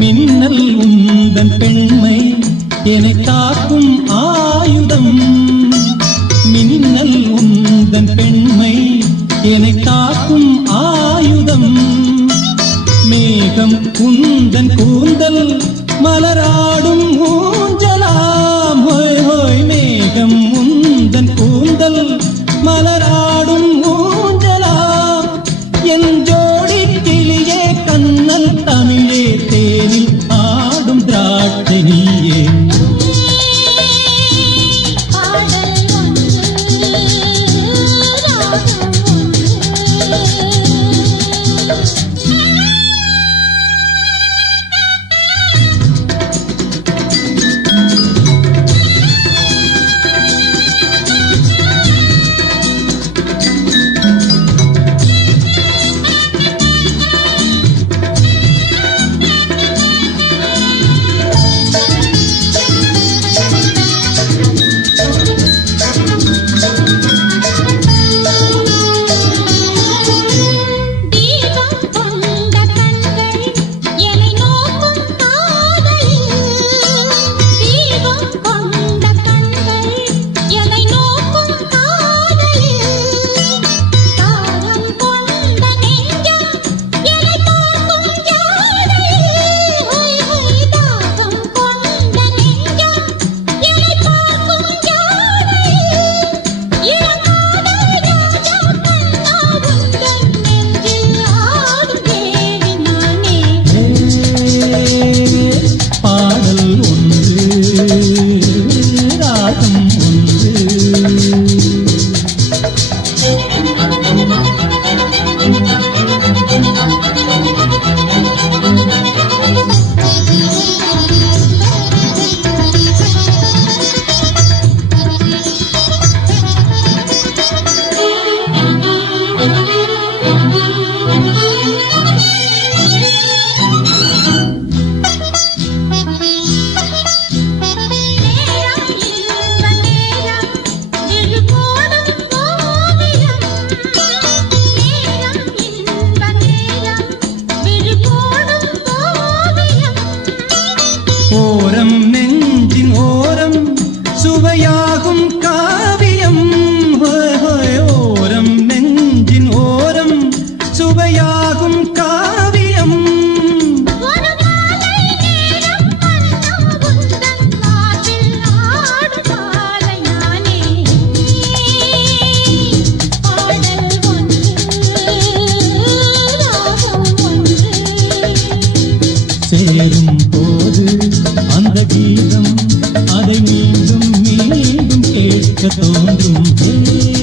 மின்னல் உந்தன் பெண்மை என்னை தாக்கும் ஆயுதம். மின்னல் உந்தன் பெண்மை என்னை தாக்கும் ஆயுதம். மேகம் உந்தன் கூந்தல் மலராடும் ஊஞ்சலாம். ஹோய் ஹோய் மேகம் உந்தன் கூந்தல் மலராடும் ஊஞ்சலாம். என் ஜோடி கிளியே கண்ணல் தமிழே தேனில் ஆடும் திராட்சை நீயே. ஓரம் நெஞ்சின் ஓரம் சுவையாகும் காவியம். ஓரம் நெஞ்சின் ஓரம் சுவையாகும் காவியம். சேரும் போது அந்த கீதம் அதை மீண்டும் மீண்டும் கேட்க தோன்றும்.